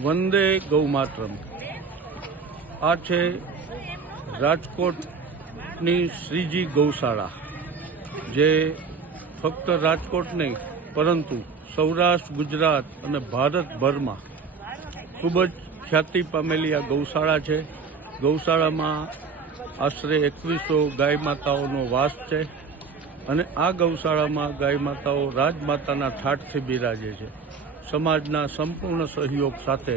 વંદે ગૌમાતરમ। આ છે રાજકોટની શ્રીજી ગૌશાળા, જે ફક્ત રાજકોટ નહીં પરંતુ સૌરાષ્ટ્ર, ગુજરાત અને ભારતભરમાં ખૂબ જ ખ્યાતિ પામેલી આ ગૌશાળા છે। ગૌશાળામાં આશરે 2100 ગાય માતાઓનો વાસ છે અને આ ગૌશાળામાં ગાય માતાઓ રાજમાતાના ઠાઠથી બિરાજે છે। સમાજના સંપૂર્ણ સહયોગ સાથે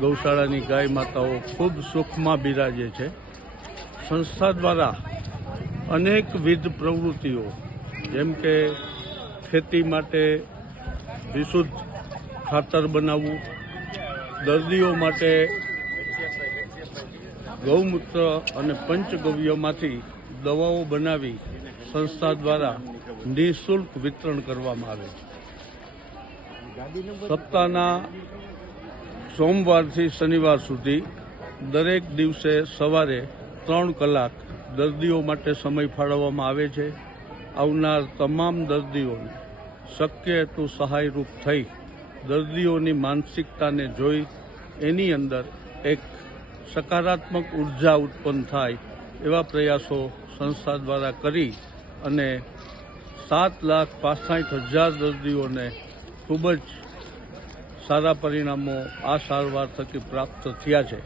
ગૌશાળાની ગાય માતાઓ ખૂબ સુખમાં બિરાજે છે। સંસ્થા દ્વારા અનેકવિધ પ્રવૃત્તિઓ જેમ કે ખેતી માટે વિશુદ્ધ ખાતર બનાવવું, દર્દીઓ માટે ગૌમૂત્ર અને પંચગવ્યમાંથી દવાઓ બનાવી સંસ્થા દ્વારા નિઃશુલ્ક વિતરણ કરવામાં આવે છે। સપ્તાહના સોમવારથી શનિવાર સુધી દરેક દિવસે સવારે 3 કલાક દર્દીઓ માટે સમય ફાળવવામાં આવે છે। આવનાર તમામ દર્દીઓને શક્ય એટલું સહાયરૂપ થઈ દર્દીઓની માનસિકતાને જોઈ એની અંદર એક સકારાત્મક ઉર્જા ઉત્પન્ન થાય એવા પ્રયાસો સંસ્થા દ્વારા કરી અને 7,65,000 દર્દીઓને ખૂબ જ સારા પરિણામો આ સારવાર થકી પ્રાપ્ત થયા છે।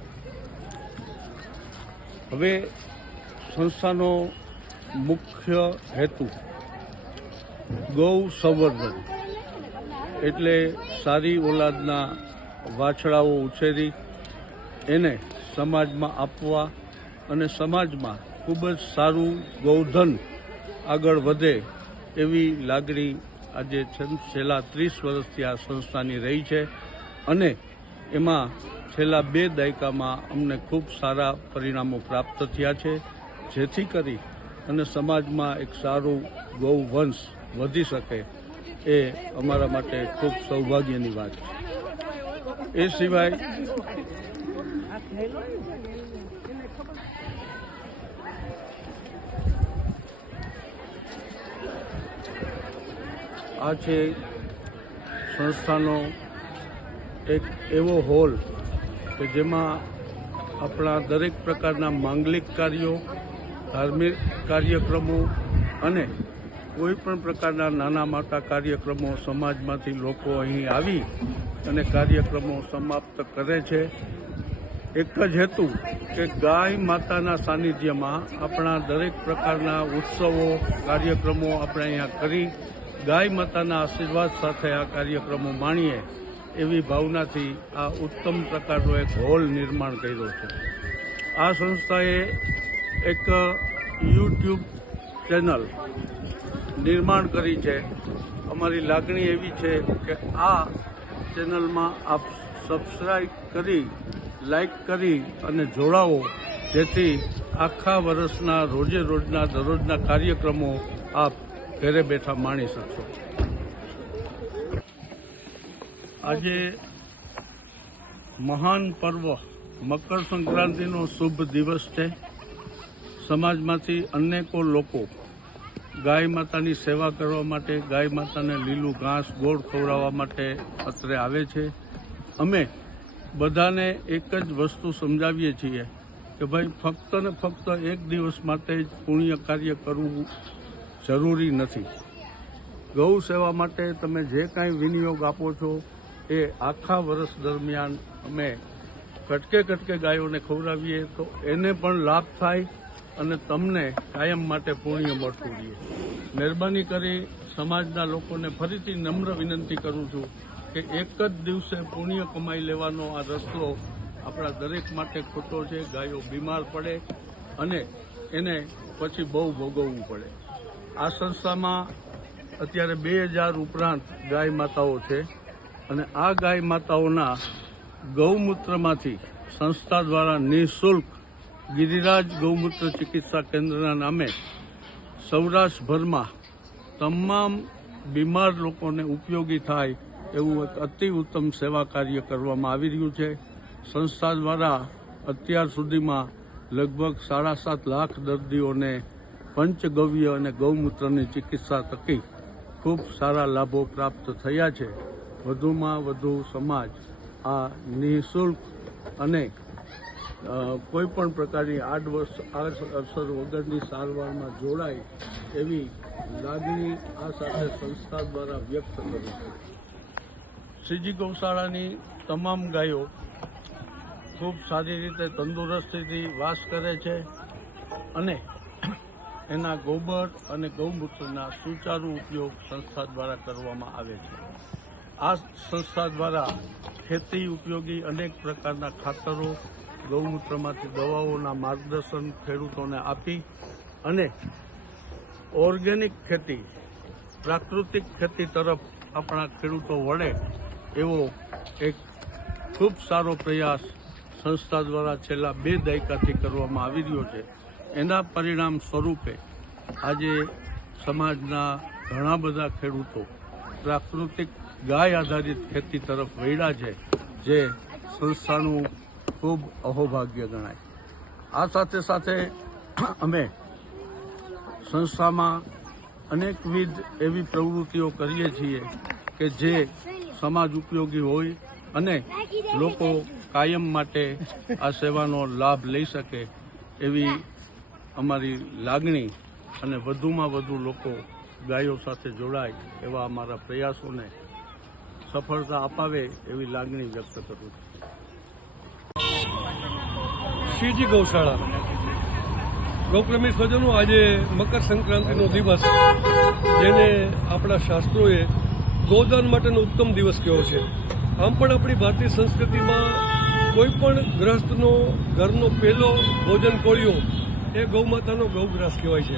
હવે સંસ્થાનો મુખ્ય હેતુ ગૌ સંવર્ધન એટલે સારી ઓલાદના વાછડાઓ ઉછેરી એને સમાજમાં આપવા અને સમાજમાં ખૂબ જ સારું ગૌધન આગળ વધે એવી લાગણી આજે છેલ્લા 30 વર્ષથી આ સંસ્થાની રહી છે અને એમાં છેલ્લા 2 દાયકામાં અમને ખૂબ સારા પરિણામો પ્રાપ્ત થયા છે, જેથી કરી અને સમાજમાં એક સારું ગૌવંશ વધી શકે એ અમારા માટે ખૂબ સૌભાગ્યની વાત છે। એ સિવાય આ છે સંસ્થાનો એક એવો હોલ કે જેમાં આપણા દરેક પ્રકારના માંગલિક કાર્યો, ધાર્મિક કાર્યક્રમો અને કોઈ પણ પ્રકારના નાના મોટા કાર્યક્રમો સમાજમાંથી લોકો અહીં આવી અને કાર્યક્રમો સમાપ્ત કરે છે। એક જ હેતુ કે ગાય માતાના સાનિધ્યમાં આપણા દરેક પ્રકારના ઉત્સવો, કાર્યક્રમો આપણે અહીંયા કરી ગાય માતાના આશીર્વાદ સાથે આ કાર્યક્રમો માણીએ એવી ભાવનાથી આ ઉત્તમ પ્રકારનો એક હોલ નિર્માણ કર્યો છે। આ સંસ્થાએ એક યુટ્યુબ ચેનલ નિર્માણ કરી છે। અમારી લાગણી એવી છે કે આ ચેનલમાં આપ સબસ્ક્રાઈબ કરી, લાઈક કરી અને જોડાઓ, જેથી આખા વર્ષના રોજે રોજના દરરોજના કાર્યક્રમો આપ ઘરે બેઠા માણી શકશો। આજે મહાન પર્વ મકર સંક્રાંતિનો શુભ દિવસ છે। સમાજમાંથી અનેકો લોકો ગાય માતાની સેવા કરવા માટે, ગાય માતાને લીલું ઘાસ, ગોળ ખવડાવવા માટે અત્રે આવે છે। અમે બધાને એક જ વસ્તુ સમજાવીએ છીએ કે ભાઈ ફક્ત ને ફક્ત એક દિવસ માટે જ પુણ્ય કાર્ય કરવું જરૂરી નથી। ગૌ સેવા માટે તમે જે કાંઈ વિનિયોગ આપો છો એ આખા વર્ષ દરમિયાન અમે કટકે ગાયોને ખવડાવીએ તો એને પણ લાભ થાય અને તમને કાયમ માટે પુણ્ય મળતું રહે। મહેરબાની કરી સમાજના લોકોને ફરીથી નમ્ર વિનંતી કરું છું કે એક જ દિવસે પુણ્ય કમાઈ લેવાનો આ રસ્તો આપણા દરેક માટે ખોટો છે। ગાયો બીમાર પડે અને એને પછી બહુ ભોગવવું પડે। આ સંસ્થામાં અત્યારે 2000 ઉપરાંત ગાય માતાઓ છે અને આ ગાય માતાઓના ગૌમૂત્રમાંથી સંસ્થા દ્વારા નિઃશુલ્ક ગિરિરાજ ગૌમૂત્ર ચિકિત્સા કેન્દ્રના નામે સૌરાષ્ટ્રભરમાં તમામ બીમાર લોકોને ઉપયોગી થાય એવું એક અતિ ઉત્તમ સેવા કાર્ય કરવામાં આવી રહ્યું છે। સંસ્થા દ્વારા અત્યાર સુધીમાં લગભગ 7.5 લાખ દર્દીઓને પંચગવ્ય અને ગૌમૂત્રની ચિકિત્સા થકી ખૂબ સારા લાભો પ્રાપ્ત થયા છે। વધુમાં વધુ સમાજ આ નિઃશુલ્ક અને કોઈ પણ પ્રકારની આડઅસર વગરની સારવારમાં જોડાય એવી લાગણી આ સાથે સંસ્થા દ્વારા વ્યક્ત કરું છું. શ્રીજી ગૌશાળાની તમામ ગાયો ખૂબ સારી રીતે તંદુરસ્તીથી વાસ કરે છે અને એના ગોબર અને ગૌમૂત્રના સુચારુ ઉપયોગ સંસ્થા દ્વારા કરવામાં આવે છે. આ સંસ્થા દ્વારા ખેતી ઉપયોગી અનેક પ્રકારના ખાતરો, ગૌમૂત્રમાંથી દવાઓના માર્ગદર્શન ખેડૂતોને આપી અને ઓર્ગેનિક ખેતી, પ્રાકૃતિક ખેતી તરફ આપણા ખેડૂતો વળે એવો એક ખૂબ સારો પ્રયાસ સંસ્થા દ્વારા છેલ્લા 2 દાયકાથી કરવામાં આવી રહ્યો છે. એના પરિણામ સ્વરૂપે આજે સમાજના ઘણા બધા ખેડૂતો પ્રાકૃતિક ગાય આધારિત ખેતી તરફ વળ્યા છે, જે સંસ્થાનું ખૂબ અહોભાગ્ય ગણાય. આ સાથે સાથે અમે સંસ્થામાં અનેકવિધ એવી પ્રવૃત્તિઓ કરીએ છીએ કે જે સમાજ ઉપયોગી હોય અને લોકો કાયમ માટે આ સેવાનો લાભ લઈ શકે એવી અમારી લાગણી અને વધુમાં વધુ લોકો ગાયો સાથે જોડાય એવા અમારા પ્રયાસોને સફળતા અપાવે એવી લાગણી વ્યક્ત કરું છું. શ્રીજી ગૌશાળા ગૌપ્રેમી સ્વજનો, આજે મકર સંક્રાંતિનો દિવસ, જેને આપણા શાસ્ત્રોએ ગૌદાન માટેનો ઉત્તમ દિવસ કહ્યો છે. આમ પણ આપણી ભારતીય સંસ્કૃતિમાં કોઈ પણ ગ્રહસ્થનો ઘરનો પહેલો ભોજન કોળિયો એ ગૌમાતાનો ગૌગ્રાસ કહેવાય છે.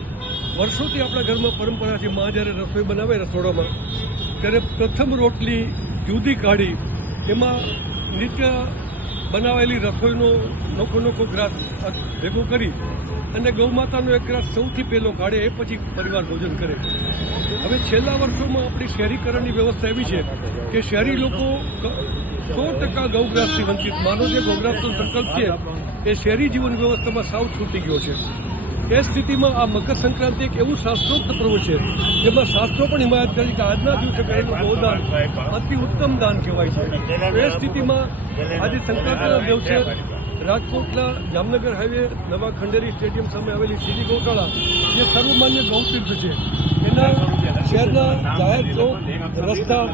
વર્ષોથી આપણા ઘરમાં પરંપરા છે, માં જ્યારે રસોઈ બનાવે રસોડામાં ત્યારે પ્રથમ રોટલી જુદી કાઢી એમાં નિત્ય બનાવેલી રસોઈનો નોખો ગ્રાસ ભેગો કરી અને ગૌમાતાનો એક ગ્રાસ સૌથી પહેલો કાઢે, એ પછી પરિવાર ભોજન કરે. હવે છેલ્લા વર્ષોમાં આપણી શહેરીકરણની વ્યવસ્થા એવી છે કે શહેરી લોકો 100% ગૌગ્રાસથી વંચિત. માનો જે ગૌગ્રાસનો સંકલ્પ છે એ શહેરી જીવન વ્યવસ્થામાં સાવ છૂટી ગયો છે. એ સ્થિતિમાં આ મકર સંક્રાંતિ એક એવું શાસ્ત્રોક્ત પર્વ છે જેમાં શાસ્ત્રો પણ હિમાયત કરે છે કે આજના દિવસે કરેલું ગૌદાન અતિ ઉત્તમ દાન કહેવાય છે. એ સ્થિતિમાં આજે સંક્રાંતિના દિવસે રાજકોટના જામનગર હાઈવે નવા ખંડેરી સ્ટેડિયમ સામે આવેલી શ્રીજી ગૌશાળા, જે સર્વમાન્ય ગૌતીર્થ છે, એના શહેરના જાહેર ચોક, રસ્તા,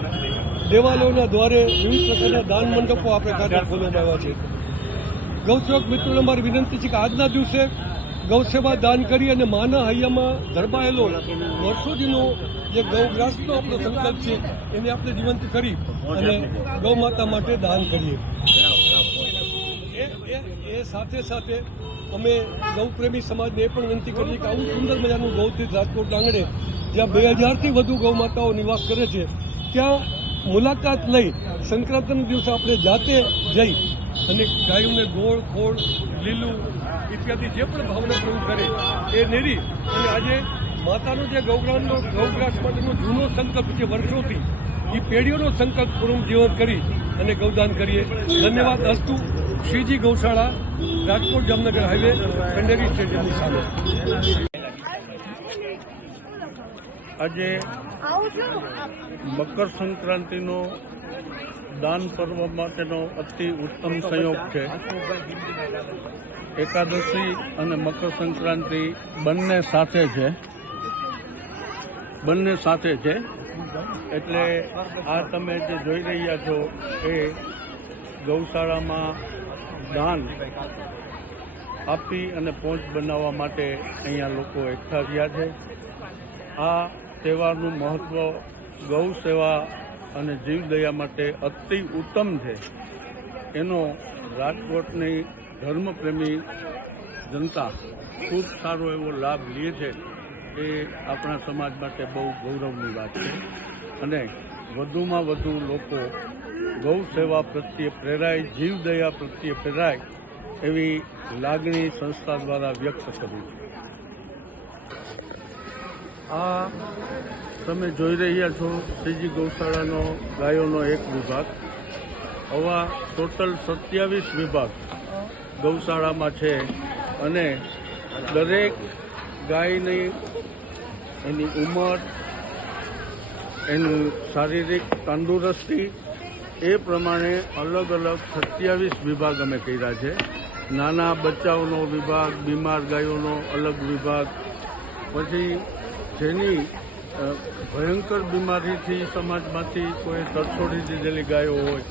દેવાલયોના દ્વારે વિવિધ પ્રકારના દાન મંડપો આપણે કાર્ય ખોલવામાં આવ્યા છે. ગૌસેવક મિત્રોને મારી વિનંતી છે કે આજના દિવસે ગૌસેવા દાન કરી અને માના હૈયામાં ધરબાયેલો વર્ષોથીનો જે ગૌગ્રાસનો આપણો સંકલ્પ છે એને આપણે જીવંત કરી અને ગૌ માતા માટે દાન કરીએ. એ સાથે સાથે અમે ગૌપ્રેમી સમાજને એ પણ વિનંતી કરીએ કે આવું સુંદર મજાનું ગૌતીર્થ રાજકોટ આંગણે, જ્યાં 2000થી વધુ ગૌ માતાઓ નિવાસ કરે છે, ત્યાં મુલાકાત લઈ સંક્રાંતિના દિવસે આપણે જાતે જઈ અને ગાયોને ગોળ, ખોળ, લીલું ઇત્યાદિ જે પણ ભાવના પ્રયોગ કરે એ નેરી અને આજે માતાનો જે ગૌગ્રાસ માટેનો જૂનો સંકલ્પ છે વર્ષોથી, એ પેઢીઓનો સંકલ્પ પુનઃજીવન કરી અને ગૌદાન કરીએ. ધન્યવાદ અસ્તુ. શ્રીજી ગૌશાળા, રાજકોટ જામનગર હાઈવે, ખંડેરી સ્ટેડિયમની સામે. આજે મકર સંક્રાંતિનો દાન પર્વ માટેનો અતિ ઉત્તમ સંયોગ છે. એકાદશી અને મકર સંક્રાંતિ બંને સાથે છે. એટલે આ તમે જે જોઈ રહ્યા છો એ ગૌશાળામાં દાન આપી અને પહોંચ બનાવવા માટે અહીંયા લોકો એકઠા થયા છે. આ તહેવારનું મહત્વ ગૌ સેવા અને જીવદયા માટે અતિ ઉત્તમ છે. એનો રાજકોટની ધર્મપ્રેમી જનતા ખૂબ સારો એવો લાભ લે છે. એ આપણા સમાજ માટે બહુ ગૌરવની વાત છે અને વધુમાં વધુ લોકો ગૌ સેવા પ્રત્યે પ્રેરાય, જીવદયા પ્રત્યે પ્રેરાય એવી લાગણી સંસ્થા દ્વારા વ્યક્ત કરી છે. આ તમે જોઈ રહ્યા છો શ્રીજી ગૌશાળાનો ગાયોનો એક વિભાગ. આવા ટોટલ 27 વિભાગ ગૌશાળામાં છે અને દરેક ગાયની એની ઉંમર, એનું શારીરિક તંદુરસ્તી એ પ્રમાણે અલગ અલગ 27 વિભાગ અમે કર્યા છે. નાના બચ્ચાઓનો વિભાગ, બીમાર ગાયોનો અલગ વિભાગ, પછી જેની ભયંકર બીમારીથી સમાજમાંથી કોઈ તરછોડી દીધેલી ગાયો હોય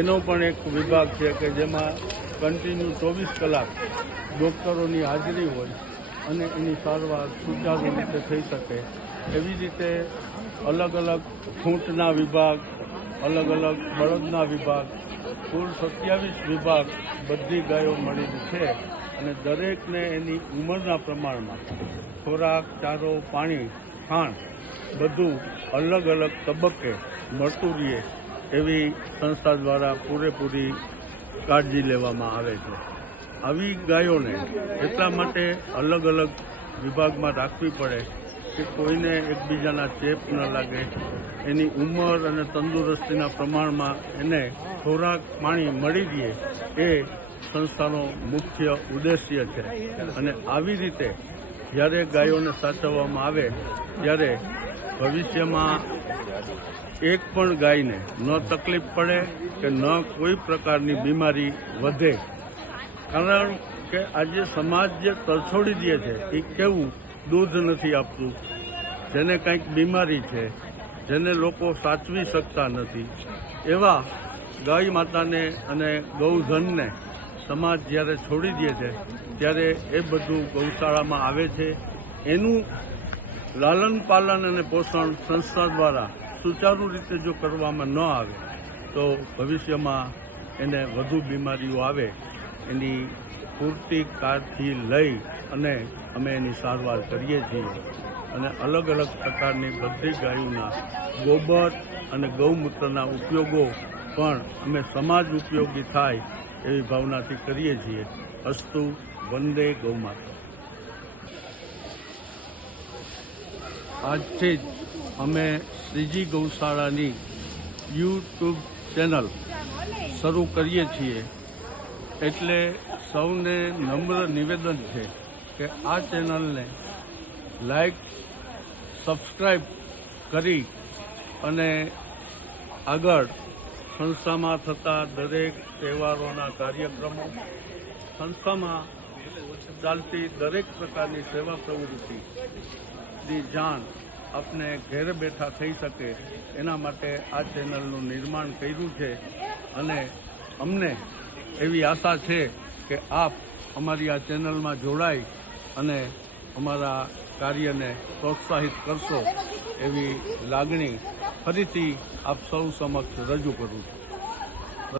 એનો પણ એક વિભાગ છે કે જેમાં કન્ટિન્યુ 24 કલાક ડૉક્ટરોની હાજરી હોય અને એની સારવાર સુચારુ રીતે થઈ શકે. એવી રીતે અલગ અલગ ખૂંટના વિભાગ, અલગ અલગ બળદના વિભાગ, કુલ 27 વિભાગ બધી ગાયો મળીને છે. અને દરેકને એની ઉંમરના પ્રમાણમાં ખોરાક, ચારો, પાણી, ખાણ બધું અલગ અલગ તબક્કે મળતું રહે એવી સંસ્થા દ્વારા પૂરેપૂરી કાળજી લેવામાં આવે છે. આવી ગાયોને એટલા માટે અલગ અલગ વિભાગમાં રાખવી પડે કે કોઈને એકબીજાના ચેપ ન લાગે, એની ઉંમર અને તંદુરસ્તીના પ્રમાણમાં એને ખોરાક, પાણી મળી રહે એ સંસ્થાનો મુખ્ય ઉદ્દેશ્ય છે. અને આવી રીતે જ્યારે ગાયોને સાચવવામાં આવે ત્યારે ભવિષ્યમાં એક પણ ગાયને ન તકલીફ પડે કે ન કોઈ પ્રકારની બીમારી વધે. કારણ કે આજે સમાજ જે તરછોડી દે છે એ કેવું દૂધ નથી આપતું, જેને કંઈક બીમારી છે, જેને લોકો સાચવી શકતા નથી, એવા ગાય માતાને અને ગૌધનને સમાજ જ્યારે છોડી દે છે ત્યારે એ બધું ગૌશાળામાં આવે છે. એનું લાલન પાલન અને પોષણ સંસ્થા દ્વારા સુચારુ રીતે જો કરવામાં ન આવે તો ભવિષ્યમાં એને વધુ બીમારીઓ આવે. એની પૂરતી કાળજી લઈ અને અમે એની સારવાર કરીએ છીએ. અને અલગ અલગ પ્રકારની બધી ગાયોના ગોબર અને ગૌમૂત્રના ઉપયોગો પણ અમે સમાજ ઉપયોગી થાય એવી ભાવનાથી કરીએ છીએ. અસ્તુ વંદે ગૌમાતા. આજથી જ અમે શ્રીજી ગૌશાળાની યુટ્યુબ ચેનલ શરૂ કરીએ છીએ. એટલે સૌને નમ્ર નિવેદન છે કે આ ચેનલને લાઈક, સબસ્ક્રાઈબ કરી અને આગળ સંસ્થામાં થતા દરેક તહેવારોના કાર્યક્રમો, સંસ્થામાં ચાલતી દરેક પ્રકારની સેવા પ્રવૃત્તિની જાણ આપને ઘેર બેઠા થઈ શકે એના માટે આ ચેનલનું નિર્માણ કર્યું છે. અને અમને એવી આશા છે કે આપ અમારી આ ચેનલમાં જોડાઈ અને અમારા કાર્યને પ્રોત્સાહિત કરશો એવી લાગણી ફરીથી આપ સૌ સમક્ષ રજૂ કરું છું.